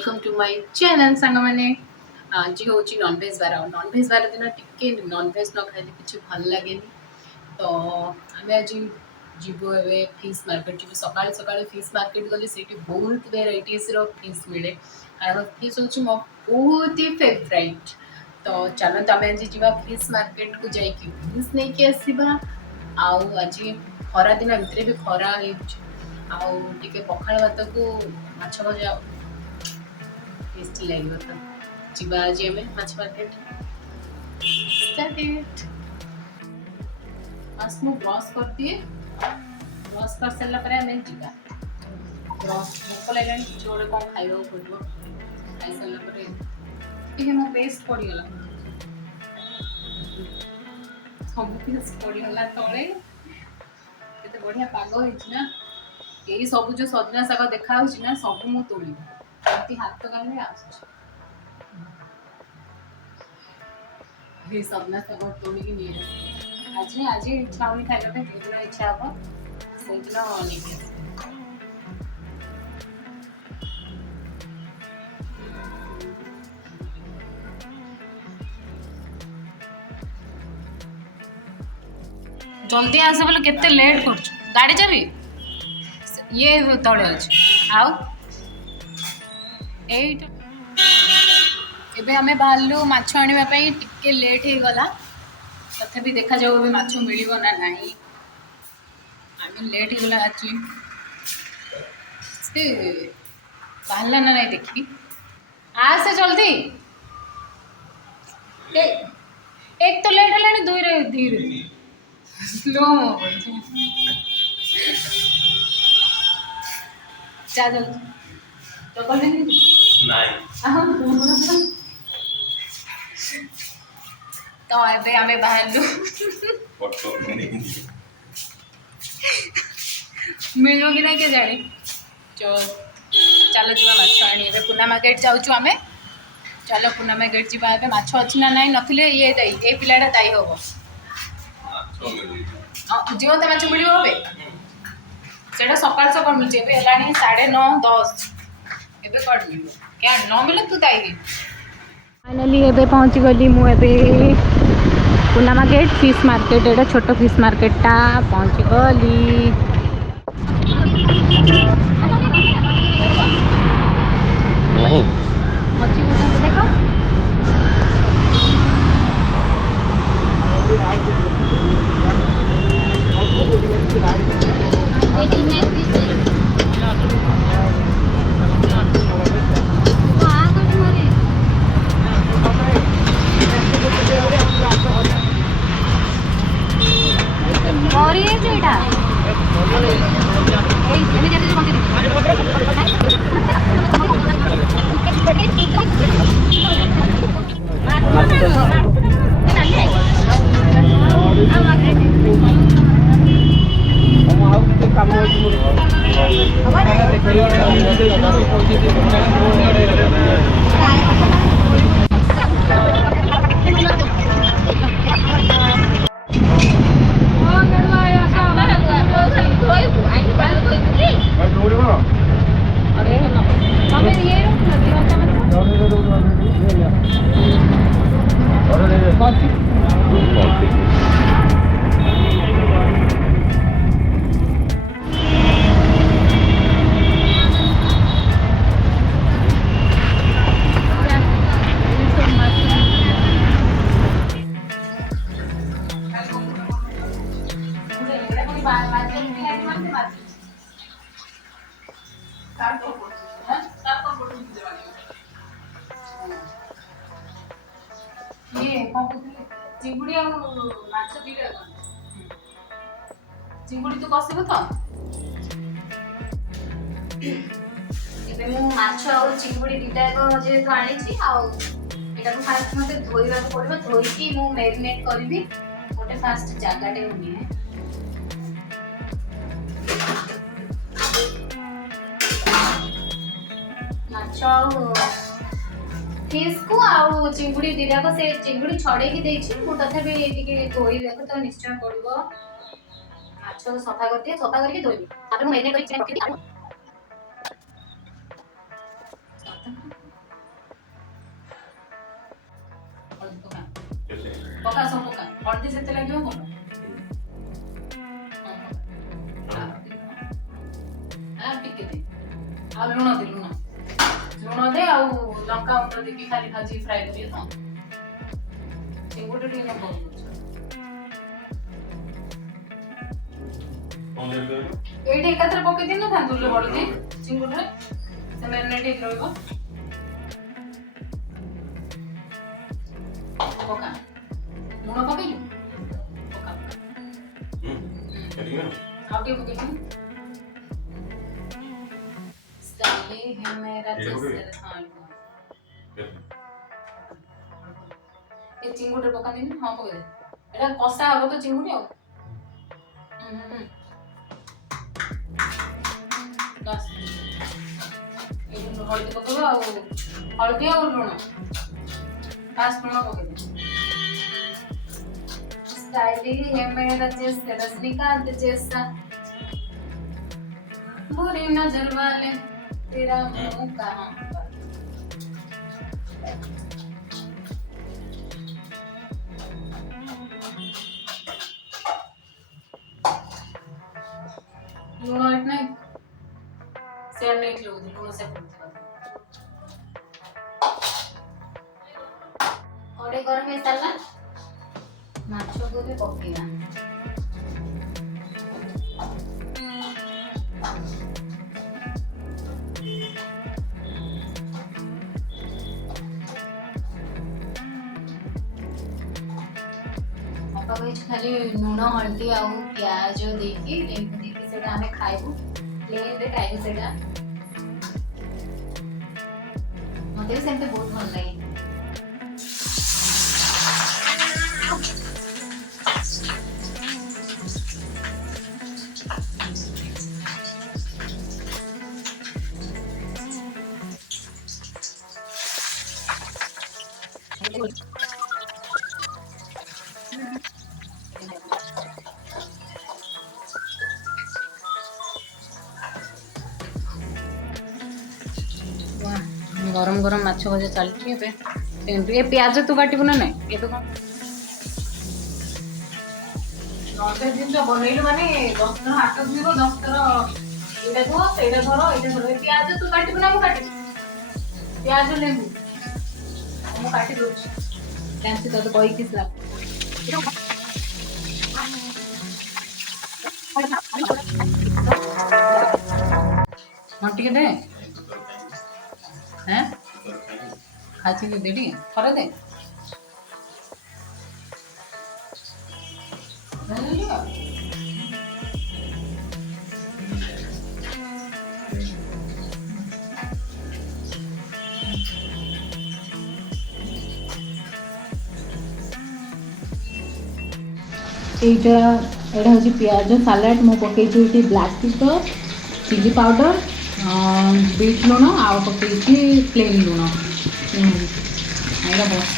welcome to my channel सांग मैंने आज हूँ नॉनभेज बार दिन टिके नॉनभेज न खाइले किसी भल लगे तो आम आज जीवु ए फिश मार्केट जी सका सका फिश मार्केट गले से बहुत वेराइटीज फिश मिले और फिश हूँ मो बहुत ही फेवरेट तो चलते आम आज जा फिश मार्केट को जाकि फिश नहीं आसवा आज खरा दिन भितर भी खरा आउे पखाड़ भात को माछ भजा टेस्टी लगे तो जीवा आज आम माछ मार्केट फास्ट मु ब्रश कर दिए ब्रश कर सारा पर आम जा ब्रश भोक लगे किसी गोटे कौन खाइबा पड़ो खाई सारा मो पेस्ट पड़गला सब पेस्ट पड़गला तले केते बढ़िया पाग होना यही सब जो सजना शाग देखा ना सब मु तोड़ी हाथ गाने ये सजना शाग तोड़िकी नहीं आज आज इच्छा होनी खाइबा जो इच्छा हम से दिन जल्दी आस बोले केते लेट कर गाड़ी चाबी ये तले अच्छे एबे हमें बाहरलु माछ आनिबा पई टिके लेट हो गला तथापि देखा जाऊ अभी माछ मिलिबो ना नहीं आम लेट हो गला आज से बाहरला ना नहीं देखी आसे जल्दी एक तो लेट है दुई रे धीरे स्लो जा जल्दी चप्पल नहीं तो एबे आमे बाहरलु मिलो कि नहीं के जाने चलो जी माछ आनी ए पूना मार्केट जाऊँ आमे चलो पूना मार्केट जी माछ अच्छी ना नहीं नथिले ये दाई ए पिलाटा दाई हम जीवंत माछ मिल से सकाल सकाल मिलছে ଏବେ ହେଲାଣି 9:30 ଏବେ कौन मिल क्या न मिले तू दाई फाइनाली एबे पहुँच गली मु एबे पूना मार्केट फिश मार्केट एटा छोट फिश मार्केट टा पहुँच गली नहीं मच्छी देखो चिंगुड़ी माछ दिले चिंगुड़ी तो कसिबो तो एबे मु माछ और चिंगुड़ी दिटा को जे तो आनी छी आ एटा को फास्ट मते धोइबा पड़बो धोइकी मु मैरिनेट करबी गोटे फास्ट जागाटे होनी है माछ फिश को आउ चिंगुड़ी दिला को से चिंगुड़ी छड़े की देछि मु तथापि टिके धोई देखो तो निश्चय पड़बो माछ को सफा करके धोइबी तापर मैरिनेट करके हळदी पका पका सब पका हळदी सेते लागियो पका हां टिके दे आ लूण दे आ लंका ऊपर देखि खाली भाजी फ्राई करियो तो चिंगुडी टी न बहुत एटे एकात्र पके दिन था तुले हळदी चिंगुडी रे से मैरिनेट हे रहइबो पका लूण पकेलु पका आउटे पकेलु साले है मेरा चेसर हां ए चिंगुडी रे पका दिन हां पके दे एटा कसा हबो तो चिंगुडी आ बस ए हळदी पकेबो आ हळदी आ लूण फास्ट लूण पके दे स्टाइली है मेरा चेसर रजनीकांत जैसा बुरी नजर वाले तेरा मुंह कहां पर लूण एट नहीं सेड नहीं लो लूण से ओडे गरम है साला माछो को भी पकेगा खाली लूण हल्दी आउ प्याज देकी लेंबू देकी सेटा हमें खाइबू प्लेन रे खाइबू सेटा मते सेंटे बहुत भल लागे गरम गरम माछ भजा चलती है ये प्याज तू काटबू ना नहीं ये तो नॉनवेज जिन बनइलु माने 10 थर हाथ धुइब 10 थर एटा धो सेटा धरो एटा धरो प्याज तू काटबू ना मु काटबी प्याज लेंबू मु काटी दो कैंसी तो कोई किस ला मट्टी के दे हैं खाची दे देडी करे दे एटा एटा हजी प्याज सलाड मु पकई छी black pepper chilli powder beet लूण आ पकई प्लेन लूण यहाँ बस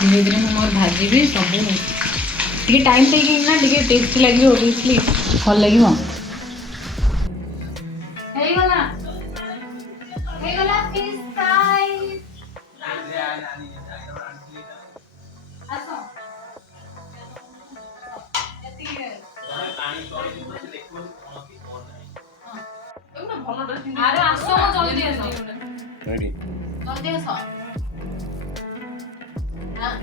धीरे धीरे मोर भाजी सब टे टाइम ना टे टेस्टी लगे ओबियसली भल लगे अरे आसो जल्दी आसो रेडी जल्दी आसो हां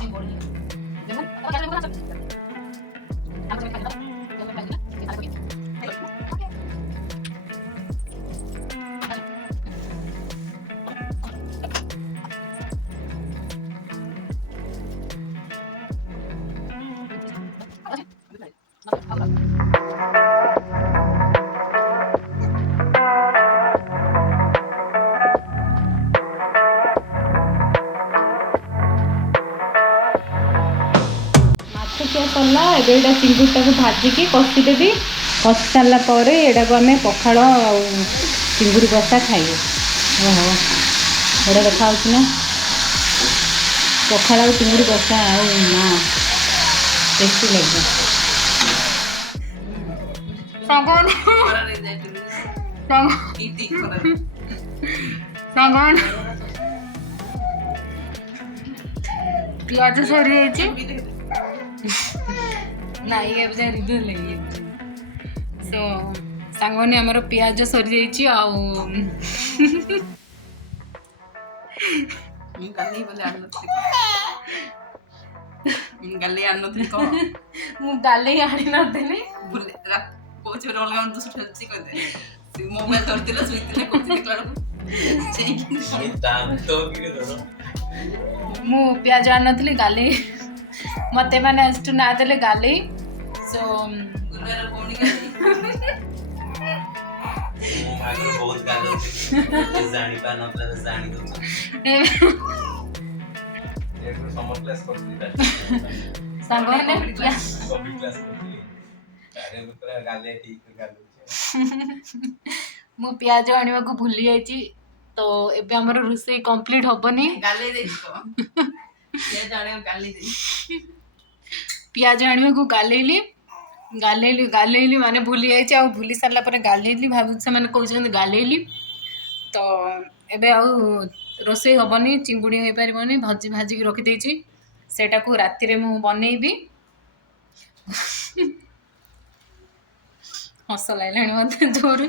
ये बोलिए देखो सरला एटा चिंगुटा को भाजिकी कषिदेवी कषि सारापर यहाँ को आम पखाड़ चिंगुड़ी कषा खाइबे ओहो बड़ा देखा ना पखाड़ और चिंगुड़ी कषा ना टेस्टी लगे ପିଆଜ ସରିଯାଇଛି ନାଇଁ ଏବେ ଯାଏ ରିଭ୍ୟୁ ନେଇ ସୋ ସାଙ୍ଗମାନେ ଆମର ପିଆଜ ସରିଯାଇଛି ଆଉ ମୁଁ ଗାଲି ବୋଲେ ଆଣିନଥିଲି ମୁଁ ଗାଲି ଆଣିନଥିଲି କହ ମୁଁ ଗାଲି ଆଣିନଥିଲି ଭୁଲେ କହୁଛି ଗୋଟେ ଅଲଗା ଗୋଟେ ଦୋଷ ଠେଲୁଛି କହିଦେ ସେ ମୋବାଇଲ ଧରିଥିଲା ଶୋଇଥିଲା କହୁଛି ଦେଖିଲା ବେଳକୁ ମୁଁ ପିଆଜ ଆଣିନଥିଲି ଗାଲି ମତେ ମାନେ ଆଜିଠୁ ନା ଦେଲେ ଗାଲି ସୋ ଗୁରୁବାର ଭଉଣୀ ଗାଲି ମୁଁ ଆଗରୁ ବହୁତ ଗାଲଉଥିଲି ଜାଣିପାରୁନଥିଲା ଜାଣି ଦଉଛନ୍ତି ସମର କ୍ଲାସ କରୁଥିଲି ସାଙ୍ଗମାନେ କବି କ୍ଲାସ କରୁଥିଲି ଆରେ ମୁଁ ପୁରା ଗାଲେ ଠିକ ଗାଲୁଛି ମୁଁ ପିଆଜ ଆଣିବାକୁ ଭୁଲି ଯାଇଛି ତ ଏବେ ଆମର ରୋଷେଇ କମ୍ପ୍ଲିଟ ହବନି ଗାଲେଇ ଦେଇଛି କହ ପିଆଜ ଆଣିବାକୁ ଗାଲେଇ ଦେଇଛି ପିଆଜ ଆଣିବାକୁ ଗାଲେଇଲି ମାନେ ଭୁଲି ଯାଇଛି ଆଉ ଭୁଲି ସାରିଲା ପରେ ଗାଲେଇଲି ଭାବୁଛି ସେମାନେ କହୁଛନ୍ତି ଗାଲେଇଲି ତ ଏବେ ଆଉ ରୋଷେଇ ହବନି ଚିଙ୍ଗୁଡ଼ି ହେଇପାରିବନି ଭାଜିକି ରଖିଦେଇଛି ସେଇଟାକୁ ରାତିରେ ମୁଁ ବନେଇବି ହସ ଲାଗିଲାଣି ମତେ ଜୋର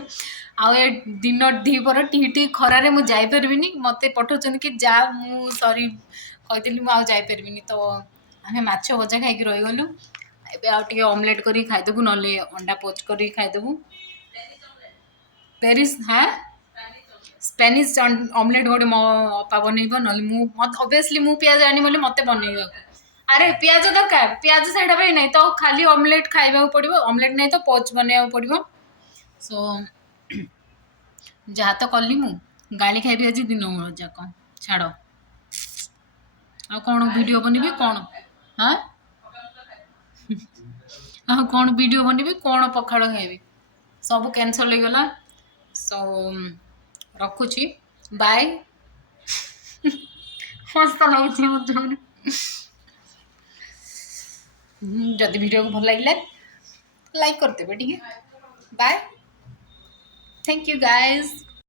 ଆଉ ଏ ଦିନ ଦିପହର ଟିହି ଖରାରେ ମୁଁ ଯାଇପାରିବିନି ମତେ ପଠଉଛନ୍ତି କି ଯା ମୁଁ ସରି କହିଥିଲି ମୁଁ ଆଉ ଯାଇପାରିବିନି ତ ଆମେ ମାଛ ଭଜା ଖାଇକି ରହିଗଲୁ ଏବେ ଆଉ ଟିକେ ଅମଲେଟ୍ କରିକି ଖାଇଦେବୁ ନହେଲେ ଅଣ୍ଡା ପୋଚ କରିକି ଖାଇଦେବୁ ପ୍ୟାରିସ୍ ସ୍ପାନିଶ ଅମଲେଟ୍ ଗୋଟେ ମୋ ଅପା ବନେଇବ ନହେଲେ ମୁଁ ଅବଭିୟସଲି ମୁଁ ପିଆଜ ଆଣି ବୋଲି ମତେ ବନେଇବାକୁ ଆରେ ପିଆଜ ଦରକାର ପିଆଜ ସେଇଟା ପାଇଁ ନାହିଁ ତ ଖାଲି ଅମଲେଟ୍ ଖାଇବାକୁ ପଡ଼ିବ ଅମଲେଟ୍ ନାହିଁ ତ ପୋଚ ବନେଇବାକୁ ପଡ଼ିବ ସୋ ଯାହା ତ କଲି ମୁଁ ଗାଳି ଖାଇବି ଆଜି ଦିନ ଯାକ ଛାଡ଼ ଆଉ କ'ଣ ଭିଡ଼ିଓ ବନେଇବି କ'ଣ ଆଉ କ'ଣ ଭିଡ଼ିଓ ବନେଇବି କ'ଣ ପଖାଳ ଖାଇବି ସବୁ କ୍ୟାନସଲ୍ ହେଇଗଲା ସୋ ରଖୁଛି ବାଏ ହସ ଲାଗୁଛି ମୋତେ ଯଦି ଭିଡ଼ିଓକୁ ଭଲ ଲାଗିଲା ଲାଇକ୍ କରିଦେବେ ଟିକେ ବାଏ थैंक यू गाइस